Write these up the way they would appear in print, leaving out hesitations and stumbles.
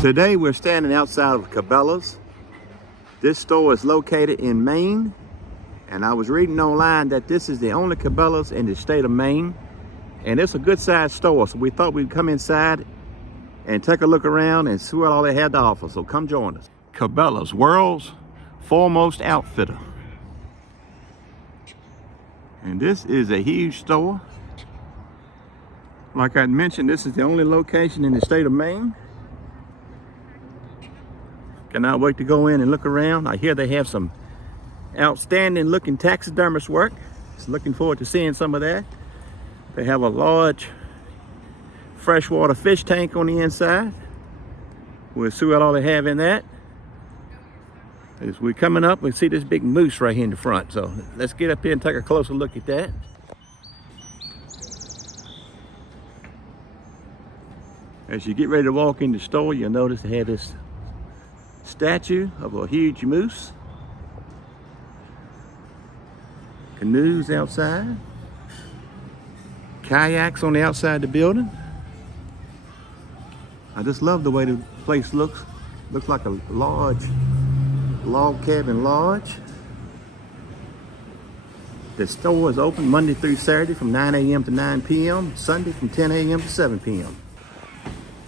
Today we're standing outside of Cabela's. This store is located in Maine, and I was reading online that this is the only Cabela's in the state of Maine, and it's a good sized store, so we thought we'd come inside and take a look around and see what all they had to offer. So come join us. Cabela's, world's foremost outfitter. And this is a huge store. Like I mentioned, this is the only location in the state of Maine. Cannot wait to go in and look around. I hear they have some outstanding looking taxidermist work. Just looking forward to seeing some of that. They have a large freshwater fish tank on the inside. We'll see what all they have in that. As we're coming up, we see this big moose right here in the front. So let's get up here and take a closer look at that. As you get ready to walk in the store, you'll notice they have this statue of a huge moose. Canoes outside. Kayaks on the outside of the building. I just love the way the place looks. Looks like a large log cabin lodge. The store is open Monday through Saturday from 9 a.m. to 9 p.m. Sunday from 10 a.m. to 7 p.m.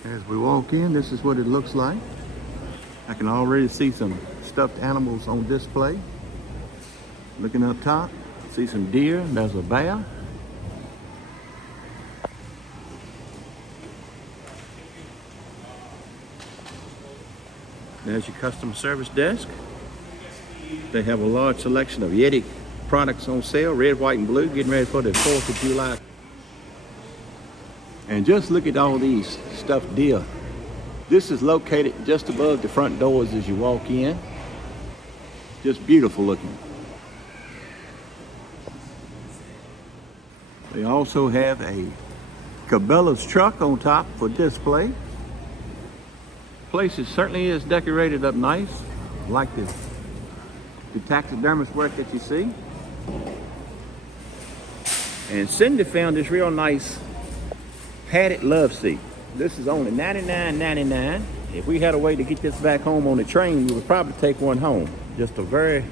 As we walk in, this is what it looks like. I can already see some stuffed animals on display. Looking up top, see some deer. There's a bear. There's your customer service desk. They have a large selection of Yeti products on sale, red, white, and blue, getting ready for the 4th of July. And just look at all these stuffed deer. This is located just above the front doors as you walk in. Just beautiful looking. They also have a Cabela's truck on top for display. Place certainly is decorated up nice, like the taxidermist work that you see. And Cindy found this real nice padded love seat. This is only $99.99. If we had a way to get this back home on the train, we would probably take one home. Just a very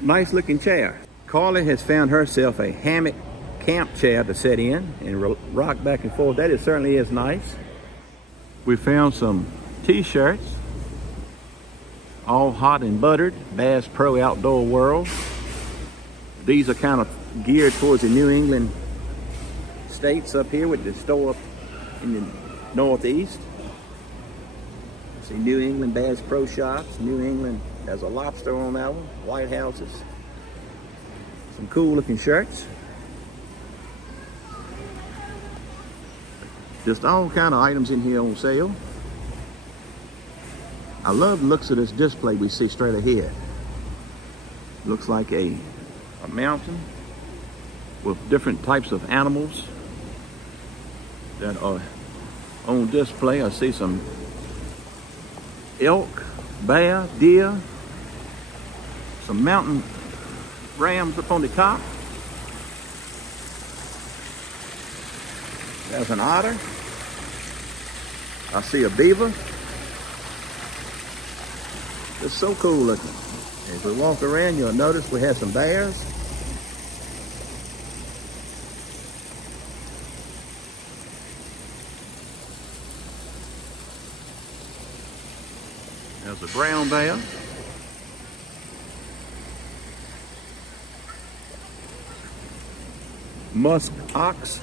nice looking chair. Carly has found herself a hammock camp chair to sit in and rock back and forth. That certainly is nice. We found some t-shirts, all hot and buttered, Bass Pro Outdoor World. These are kind of geared towards the New England states up here with the store up in the northeast. See New England Bass Pro Shops, New England, there's a lobster on that one, White Houses. Some cool looking shirts. Just all kind of items in here on sale. I love the looks of this display we see straight ahead. Looks like a mountain with different types of animals that are on display. I see some elk, bear, deer, some mountain rams up on the top. There's an otter. I see a beaver. It's so cool looking. As we walk around, you'll notice we have some bears. There's a brown bear. Musk ox.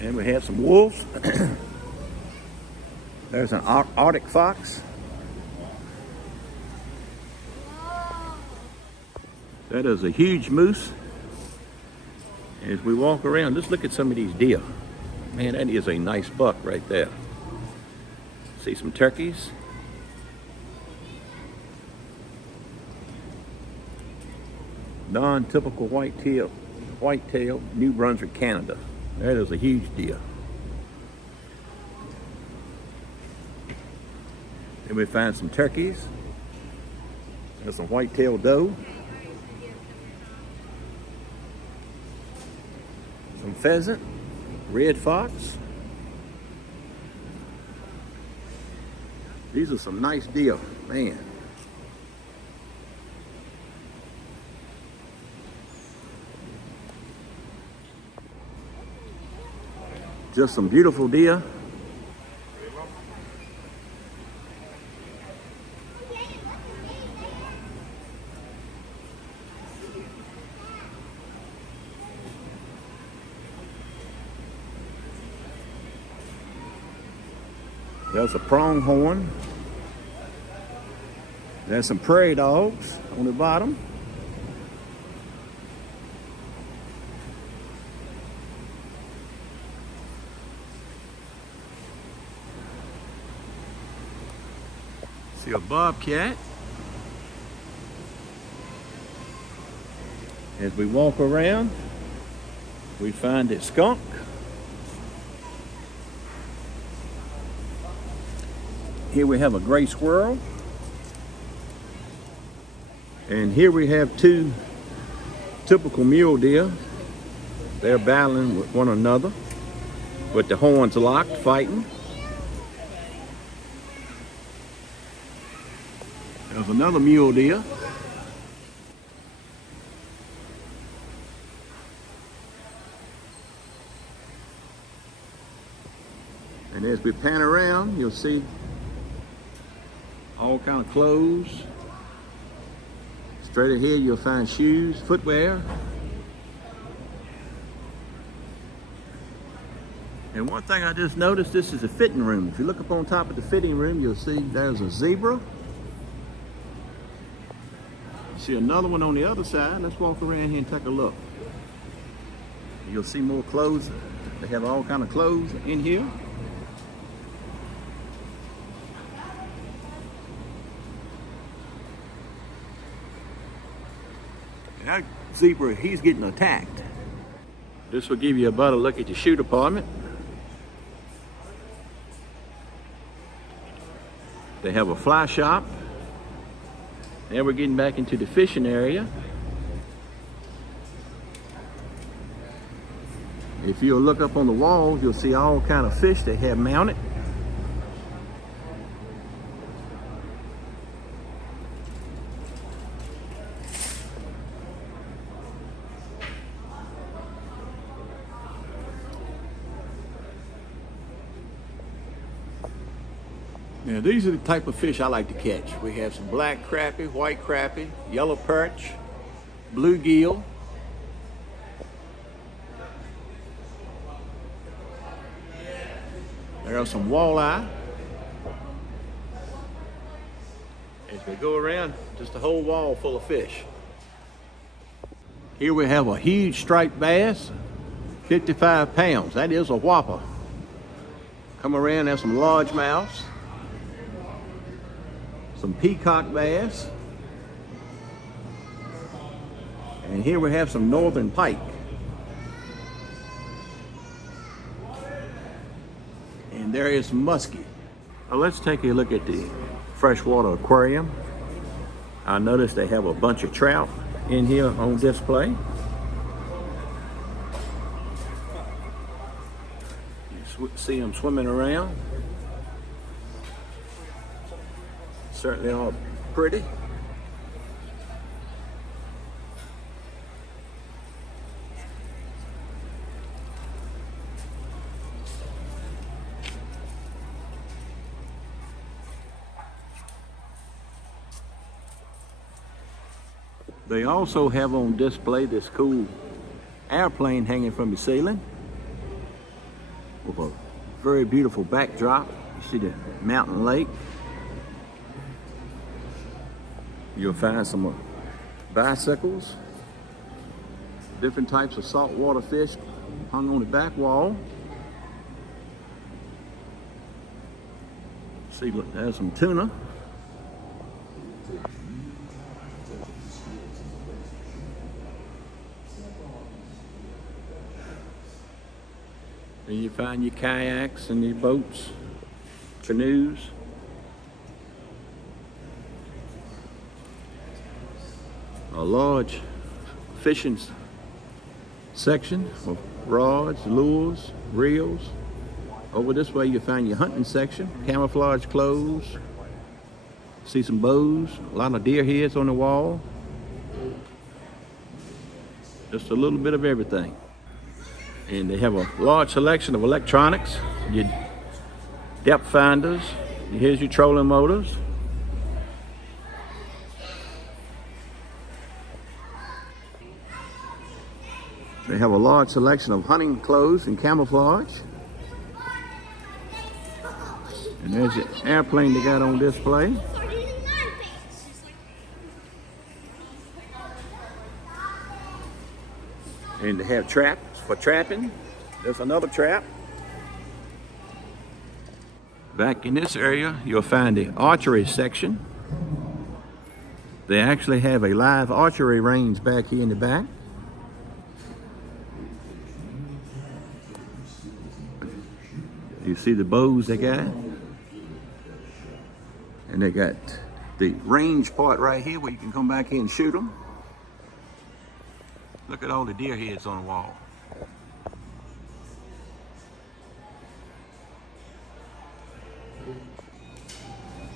And we have some wolves. There's an Arctic fox. That is a huge moose. As we walk around, just look at some of these deer. Man, that is a nice buck right there. See some turkeys. Non-typical whitetail, New Brunswick, Canada. That is a huge deer. And we find some turkeys. There's some white-tailed doe. Some pheasant, red fox. These are some nice deer, man. Just some beautiful deer. There's a pronghorn. There's some prairie dogs on the bottom. See a bobcat. As we walk around, we find a skunk. Here we have a gray squirrel. And here we have two typical mule deer. They're battling with one another with the horns locked, fighting. There's another mule deer. And as we pan around, you'll see all kind of clothes. Straight ahead, you'll find shoes, footwear. And one thing I just noticed, this is a fitting room. If you look up on top of the fitting room, you'll see there's a zebra. You see another one on the other side. Let's walk around here and take a look. You'll see more clothes. They have all kind of clothes in here. That zebra, he's getting attacked. This will give you a better look at the shoe department. They have a fly shop. Now we're getting back into the fishing area. If you'll look up on the walls, you'll see all kind of fish they have mounted. Now these are the type of fish I like to catch. We have some black crappie, white crappie, yellow perch, bluegill. There are some walleye. As we go around, just a whole wall full of fish. Here we have a huge striped bass, 55 pounds. That is a whopper. Come around, there's some largemouths. Some peacock bass. And here we have some northern pike. And there is muskie. Now let's take a look at the freshwater aquarium. I noticed they have a bunch of trout in here on display. You see them swimming around. Certainly all pretty. They also have on display this cool airplane hanging from the ceiling with a very beautiful backdrop. You see the mountain lake. You'll find some bicycles, different types of saltwater fish hung on the back wall. See, look, there's some tuna. And you find your kayaks and your boats, canoes. a large fishing section of rods, lures, reels. Over this way you'll find your hunting section, camouflage clothes. See some bows, a lot of deer heads on the wall. Just a little bit of everything. And they have a large selection of electronics, your depth finders. Here's your trolling motors. They have a large selection of hunting clothes and camouflage. And there's the airplane they got on display. And they have traps for trapping. There's another trap. Back in this area, you'll find the archery section. They actually have a live archery range back here in the back. You see the bows they got? And they got the range part right here where you can come back here and shoot them. Look at all the deer heads on the wall.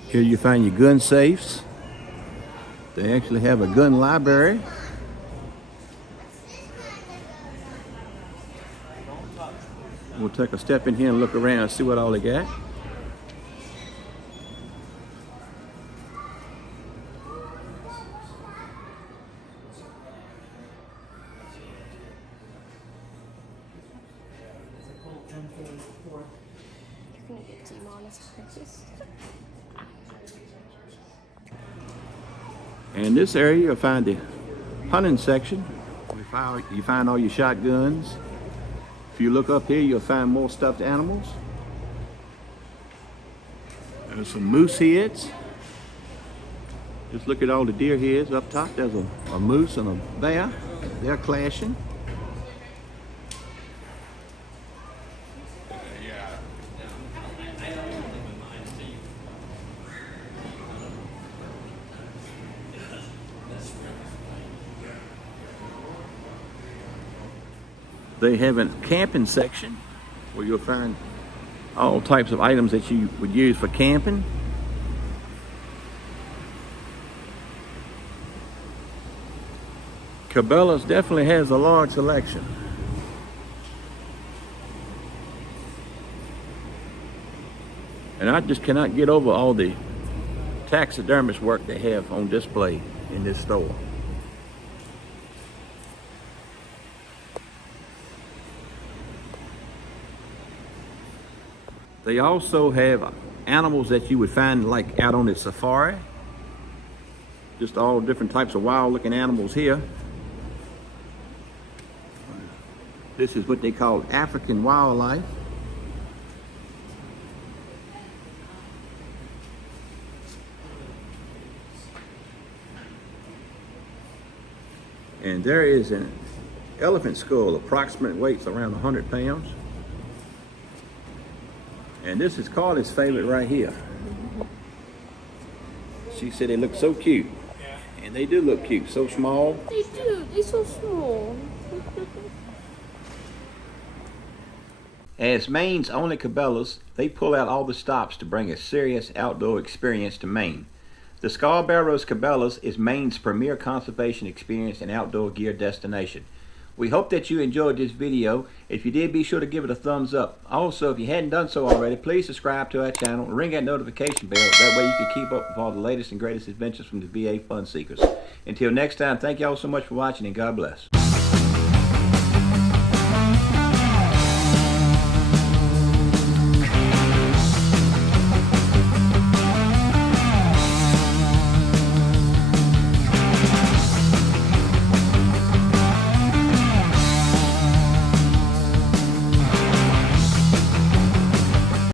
Here you find your gun safes. They actually have a gun library. We'll take a step in here and look around and see what all they got. In this area, you'll find the hunting section. You find all your shotguns. If you look up here, you'll find more stuffed animals. There's some moose heads. Just look at all the deer heads up top. There's a moose and a bear. They're clashing. They have a camping section where you'll find all types of items that you would use for camping. Cabela's definitely has a large selection. And I just cannot get over all the taxidermist work they have on display in this store. They also have animals that you would find like out on the safari. Just all different types of wild looking animals here. This is what they call African wildlife. And there is an elephant skull, approximate weight's around 100 pounds. And this is Carly's favorite right here. She said they look so cute. And they do look cute, so small. They do, they're so small. As Maine's only Cabela's, they pull out all the stops to bring a serious outdoor experience to Maine. The Scarborough's Cabela's is Maine's premier conservation experience and outdoor gear destination. We hope that you enjoyed this video. If you did, be sure to give it a thumbs up. Also, if you hadn't done so already, please subscribe to our channel and ring that notification bell. That way you can keep up with all the latest and greatest adventures from the VA Fun Seekers. Until next time, thank you all so much for watching and God bless.